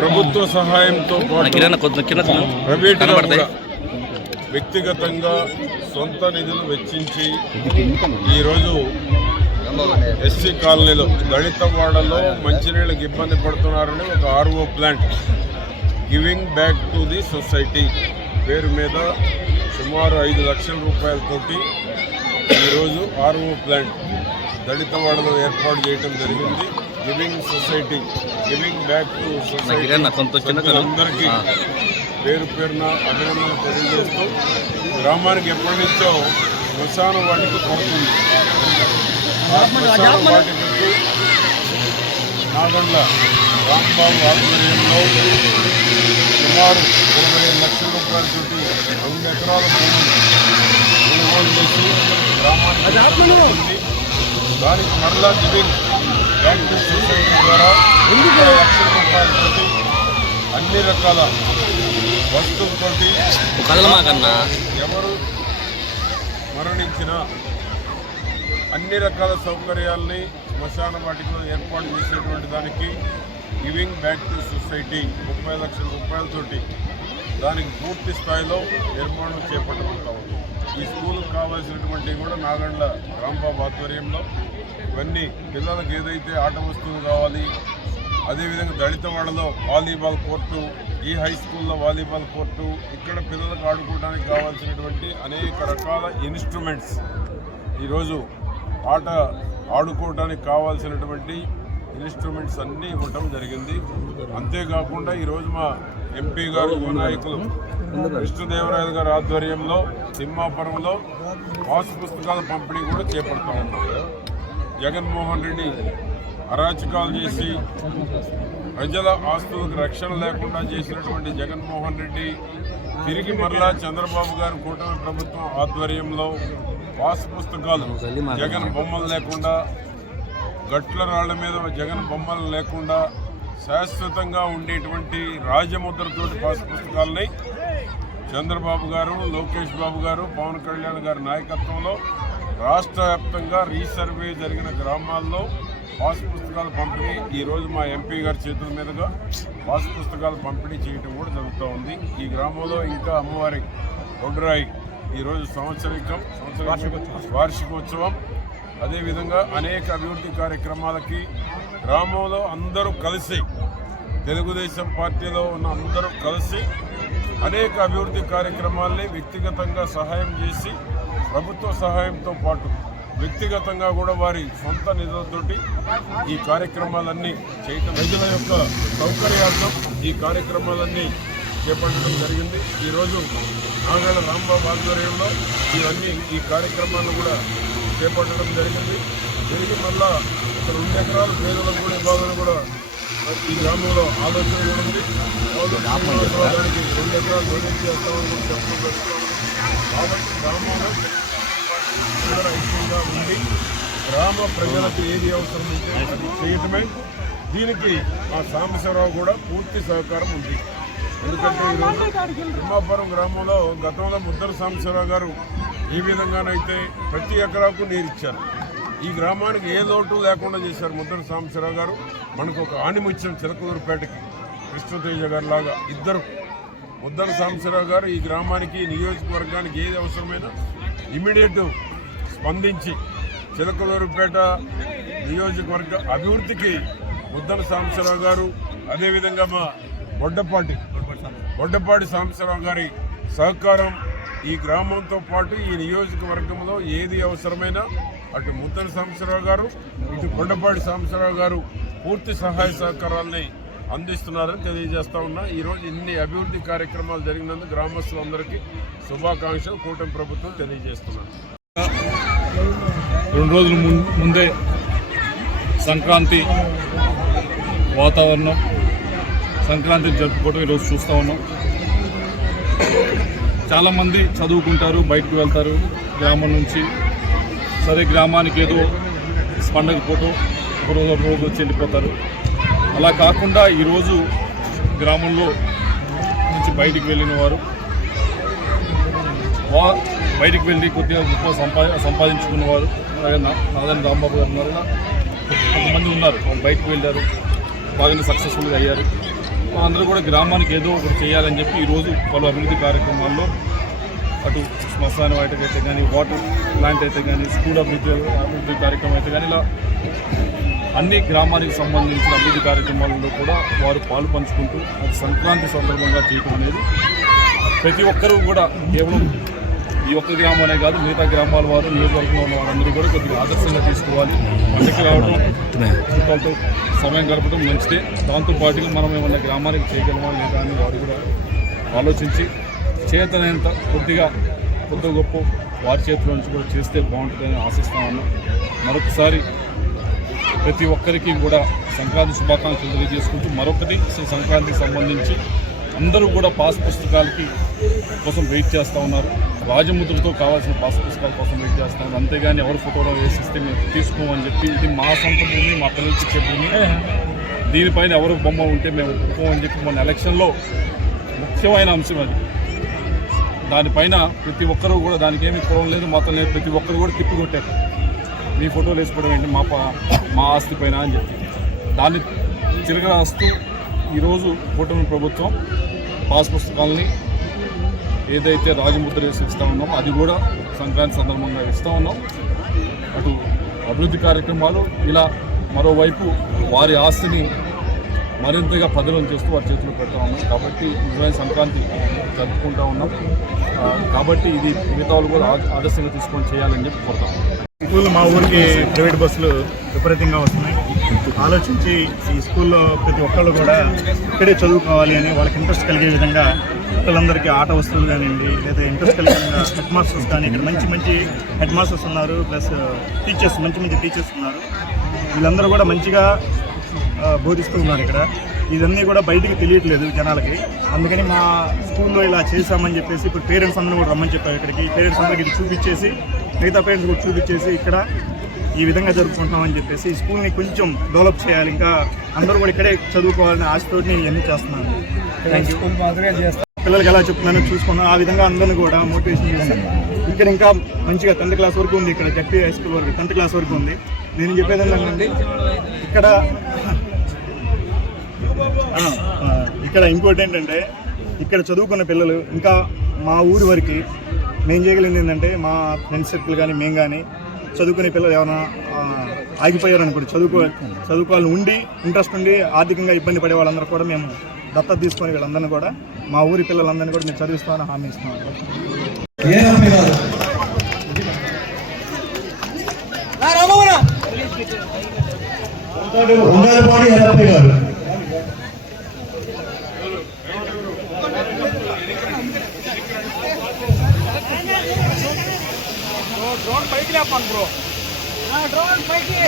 ప్రభుత్వ సహాయంతో ప్రైవేట్ వ్యక్తిగతంగా సొంత నిధులు వెచ్చించి ఈరోజు ఎస్సీ కాలనీలో దళిత వాడలో మంచినీళ్ళకి ఇబ్బంది పడుతున్నారని ఒక RO plant giving back to the society పేరు మీద సుమారు 5 లక్షల రూపాయలతోటి ఈరోజు ఆర్ఓ ప్లాంట్ దళితవాడలో ఏర్పాటు చేయడం జరిగింది. Giving society giving back to society అందరికీ పేరు పేరున అభినందనలు తెలియజేస్తూ గ్రామానికి ఎప్పటి నుంచో శ్మశాన వాటికి పడుతుంది. శ్మశాన వాటికి నాగండ్ల రాంబాబు ఆధ్వర్యంలో సుమారు 25 లక్షల రూపాయలతో 2 ఎకరాల భూమిని కొనుగోలు చేసి గ్రామానికి దానికి మరలా గివింగ్ బ్యాక్ టు సొసైటీ ద్వారా 2 లక్షల రూపాయలతో అన్ని రకాల వస్తువులతోటి ఎవరు మరణించినా అన్ని రకాల సౌకర్యాలని శ్మశాన వాటికలో ఏర్పాటు చేసేటువంటి దానికి గివింగ్ బ్యాక్ టు సొసైటీ 30 లక్షల రూపాయలతోటి దానికి పూర్తి స్థాయిలో నిర్మాణం చేపట్టబోతా ఉంది. ఈ స్కూల్కి కావాల్సినటువంటివి కూడా నాగండ్ల రాంబాబు ఆధ్వర్యంలో ఇవన్నీ పిల్లలకు ఏదైతే ఆట వస్తువులు కావాలి, అదేవిధంగా దళితవాడలో వాలీబాల్ కోర్టు, ఈ హై స్కూల్లో వాలీబాల్ కోర్టు, ఇక్కడ పిల్లలకు ఆడుకోవడానికి కావాల్సినటువంటి అనేక రకాల ఇన్స్ట్రుమెంట్స్ ఈరోజు ఆడుకోవడానికి కావాల్సినటువంటి ఇన్స్ట్రుమెంట్స్ అన్నీ ఇవ్వటం జరిగింది. అంతేకాకుండా ఈరోజు మా ఎంపీ గారు యువ నాయకులు కృష్ణదేవరాయలు గారి ఆధ్వర్యంలో సింహాపురంలో పాస్ పుస్తకాల పంపిణీ కూడా చేపడతా ఉన్నాం. జగన్మోహన్ రెడ్డి అరాచకాలు చేసి ప్రజల ఆస్తులకు రక్షణ లేకుండా చేసినటువంటి జగన్మోహన్ రెడ్డి తిరిగి మరలా చంద్రబాబు గారు కూటమి ప్రభుత్వం ఆధ్వర్యంలో పాస్ పుస్తకాలు జగన్ బొమ్మలు లేకుండా, గట్ల రాళ్ల మీద జగన్ బొమ్మలు లేకుండా శాశ్వతంగా ఉండేటువంటి రాజముద్రతోటి పాస్ పుస్తకాలని చంద్రబాబు గారు, లోకేష్ బాబు గారు, పవన్ కళ్యాణ్ గారి నాయకత్వంలో రాష్ట్ర వ్యాప్తంగా రీసర్వే జరిగిన గ్రామాల్లో పాస్ పుస్తకాల పంపిణీ ఈరోజు మా ఎంపీ గారి చేతుల మీదుగా పాస్ పుస్తకాల పంపిణీ చేయడం కూడా జరుగుతూ ఉంది. ఈ గ్రామంలో ఇంకా అమ్మవారి ఒడ్రాయి ఈరోజు వార్షికోత్సవం, అదేవిధంగా అనేక అభివృద్ధి కార్యక్రమాలకి గ్రామంలో అందరూ కలిసి, తెలుగుదేశం పార్టీలో ఉన్న అందరూ కలిసి అనేక అభివృద్ధి కార్యక్రమాల్ని వ్యక్తిగతంగా సహాయం చేసి ప్రభుత్వ సహాయంతో పాటు వ్యక్తిగతంగా కూడా వారి సొంత నిధులతోటి ఈ కార్యక్రమాలన్నీ చేయటం, ప్రజల యొక్క సౌకర్యార్థం ఈ కార్యక్రమాలన్నీ చేపట్టడం జరిగింది. ఈరోజు నాగండ్ల రాంబాబు ఆధ్వర్యంలో ఈ కార్యక్రమాలను కూడా చేపట్టడం జరిగింది. తిరిగి మళ్ళా 2 ఎకరాల పేదలకు కూడా ఇవ్వాలని కూడా ఈ గ్రామంలో ఆలోచన కూడా ఉంది. దానికి 2 ఎకరాలు డొనేట్ చేస్తామని కూడా చెప్పడం జరుగుతుంది. కాబట్టి గ్రామంలో ఐక్యంగా ఉండి గ్రామ ప్రజలకు ఏది అవసరం ఉంటే అది చేయటమే. దీనికి మా సాంబశివరావు కూడా పూర్తి సహకారం ఉంది. ఎందుకంటే ఈరోజు సింహాపురం గ్రామంలో గతంలో ముద్దర సాంబశివరావు గారు ఏ విధంగానైతే ప్రతి ఎకరాకు నీరిచ్చారు, ఈ గ్రామానికి ఏ లోటు లేకుండా చేశారు ముద్దర సాంబశివరావు గారు. మనకు ఒక ఆణిముత్యం చిలకలూరుపేటకి కృష్ణతేజ గారు లాగా ఇద్దరు, ముద్దర సాంబశివరావు గారు ఈ గ్రామానికి నియోజకవర్గానికి ఏది అవసరమైనా ఇమీడియట్ స్పందించి చిలకలూరుపేట నియోజకవర్గ అభివృద్ధికి ముద్దర సాంబశివరావు గారు, అదేవిధంగా మా బొడ్డపాటి సాంబశివరావు గారి సహకారం ఈ గ్రామంతో పాటు ఈ నియోజకవర్గంలో ఏది అవసరమైనా అటు ముద్దర సాంబశివరావు గారు, ఇటు బొడ్డపాటి సాంబశివరావు గారు పూర్తి సహాయ సహకారాలని అందిస్తున్నారని తెలియజేస్తా ఉన్నా. ఈరోజు ఇన్ని అభివృద్ధి కార్యక్రమాలు జరిగినందుకు గ్రామస్తులందరికీ శుభాకాంక్షలు కూటమి ప్రభుత్వం తెలియజేస్తున్నారు. 2 రోజుల ముందే సంక్రాంతి వాతావరణం, సంక్రాంతి జరుపుకోవడం ఈరోజు చూస్తూ ఉన్నాం. చాలామంది చదువుకుంటారు, బయటకు వెళ్తారు గ్రామం నుంచి. సరే గ్రామానికి ఏదో పండగ పోతూ ఒక రోజు వచ్చి వెళ్ళిపోతారు. అలా కాకుండా ఈరోజు గ్రామంలో నుంచి బయటికి వెళ్ళిన వారు బయటికి వెళ్ళి కొద్దిగా గొప్ప సంపాదించుకున్నవారు నాగండ్ల రాంబాబు గారు ఉన్నారు, కొంతమంది ఉన్నారు. వాళ్ళు బయటకు వెళ్ళారు, బాగానే సక్సెస్ఫుల్గా అయ్యారు. అందరూ కూడా గ్రామానికి ఏదో ఒకటి చేయాలని చెప్పి ఈరోజు పలు అభివృద్ధి కార్యక్రమాల్లో అటు శ్మశాన వాటికి అయితే కానీ, వాటర్ ప్లాంట్ అయితే కానీ, స్కూల్ అభివృద్ధి కార్యక్రమం అయితే కానీ, ఇలా అన్ని గ్రామానికి సంబంధించిన అభివృద్ధి కార్యక్రమాలలో కూడా వారు పాలు పంచుకుంటూ అది సంక్రాంతి సందర్భంగా చేయటం అనేది ప్రతి ఒక్కరూ కూడా కేవలం ఈ ఒక్క గ్రామనే కాదు, మిగతా గ్రామాల వారు, నియోజకవర్గంలో ఉన్న వారందరూ కూడా కొద్దిగా ఆదర్శంగా తీసుకోవాలి. పండుగ రావడం, చుట్టాలతో సమయం గడపడం మంచిదే. దాంతోపాటుగా మనం ఏమన్నా గ్రామానికి చేయగలమా లేదా అని వారు కూడా ఆలోచించి చేతనంత కొద్దిగా గొప్ప వారి చేతిలో నుంచి కూడా చేస్తే బాగుంటుందని ఆశిస్తా ఉన్నాం. మరొకసారి ప్రతి ఒక్కరికి కూడా సంక్రాంతి శుభాకాంక్షలు తెలియజేసుకుంటూ, మరొకటి సంక్రాంతికి సంబంధించి అందరూ కూడా పాస్ పుస్తకాలకి కోసం వెయిట్ చేస్తూ ఉన్నారు. రాజముద్రతో కావాల్సిన పాస్ పుస్తకాల కోసం వెయిట్ చేస్తూ ఉన్నారు. అంతేగాని ఎవరు ఫోటోలో వేసిస్తే మేము తీసుకోమని చెప్పి, ఇది మా సొంత భూమి, మా పిల్లలకి ఇచ్చే భూమి, దీనిపైన ఎవరు బొమ్మ ఉంటే మేము ఒప్పుకోమని చెప్పి మొన్న ఎలక్షన్లో ముఖ్యమైన అంశం అది. దానిపైన ప్రతి ఒక్కరూ కూడా, దానికి ఏమి కులం లేదు, మతం లేదు, ప్రతి ఒక్కరు కూడా తిప్పి కొట్టారు. మీ ఫోటోలు వేసుకోవడం ఏంటి మా ఆస్తి పైన అని చెప్పి దాన్ని తిరగరాస్తూ ఈరోజు కూటమి ప్రభుత్వం పాస్ పుస్తకాలని ఏదైతే రాజముద్ర వేసి ఇస్తూ ఉన్నామో అది కూడా సంక్రాంతి సందర్భంగా ఇస్తూ ఉన్నాం. అటు అభివృద్ధి కార్యక్రమాలు, ఇలా మరోవైపు వారి ఆస్తిని మరింతగా పదిలం చేస్తూ వారి చేతిలో పెడతా ఉన్నాం. కాబట్టి నిజమైన సంక్రాంతి జరుపుకుంటూ ఉన్నాం. కాబట్టి ఇది మిగతా వాళ్ళు కూడా ఆదర్శంగా తీసుకొని చేయాలని చెప్పి కోరుతాం. స్కూల్ మా ఊరికి ప్రైవేట్ బస్సులు విపరీతంగా వస్తున్నాయి. ఆలోచించి ఈ స్కూల్లో ప్రతి ఒక్కళ్ళు కూడా ఇక్కడే చదువుకోవాలి అని వాళ్ళకి ఇంట్రెస్ట్ కలిగే విధంగా పిల్లలందరికీ ఆట వస్తువులు కానివ్వండి, లేదా ఇంట్రెస్ట్ కలిగే విధంగా హెడ్ మాస్టర్స్ కానీ, ఇక్కడ మంచి హెడ్ మాస్టర్స్ ఉన్నారు, ప్లస్ టీచర్స్ మంచి టీచర్స్ ఉన్నారు. వీళ్ళందరూ కూడా మంచిగా బోధిస్తూ ఉన్నారు. ఇక్కడ ఇదన్నీ కూడా బయటికి తెలియట్లేదు జనాలకి. అందుకని మా స్కూల్లో ఇలా చేశామని చెప్పేసి ఇప్పుడు పేరెంట్స్ అందరూ కూడా రమ్మని చెప్పారు. ఇక్కడికి పేరెంట్స్ అందరికీ ఇది చూపించేసి, మిగతా పేరెంట్స్ కూడా చూపించేసి ఇక్కడ ఈ విధంగా జరుపుకుంటామని చెప్పేసి ఈ స్కూల్ని కొంచెం డెవలప్ చేయాలి, ఇంకా అందరూ కూడా ఇక్కడే చదువుకోవాలని ఆశతో నేను ఇవన్నీ చేస్తున్నాను. పిల్లలకి ఎలా చెప్తున్నానో చూసుకున్నాను. ఆ విధంగా అందరినీ కూడా మోటివేషన్ చేశాను. ఇక్కడ ఇంకా మంచిగా 10th క్లాస్ వరకు ఉంది. ఇక్కడ జడ్పీ హై స్కూల్ వరకు 10th క్లాస్ వరకు ఉంది. నేను చెప్పేది ఏంటంటే ఇక్కడ ఇంకోటి ఏంటంటే, ఇక్కడ చదువుకున్న పిల్లలు ఇంకా మా ఊరి వరకు మేము చేయగలిగింది ఏంటంటే, మా ఫ్రెండ్స్ సర్కిల్ కానీ మేము కానీ చదువుకునే పిల్లలు ఏమైనా ఆగిపోయారనుకోండి, చదువుకోవాలని ఉండి ఇంట్రెస్ట్ ఉండి ఆర్థికంగా ఇబ్బంది పడే వాళ్ళందరూ కూడా మేము దత్తత తీసుకొని వీళ్ళందరినీ కూడా మా ఊరి పిల్లలందరినీ కూడా మేము చదివిస్తామని హామీ ఇస్తున్నాం. డ్రోన్ పైకి లేపాను బ్రో, డ్రోన్ పైకి.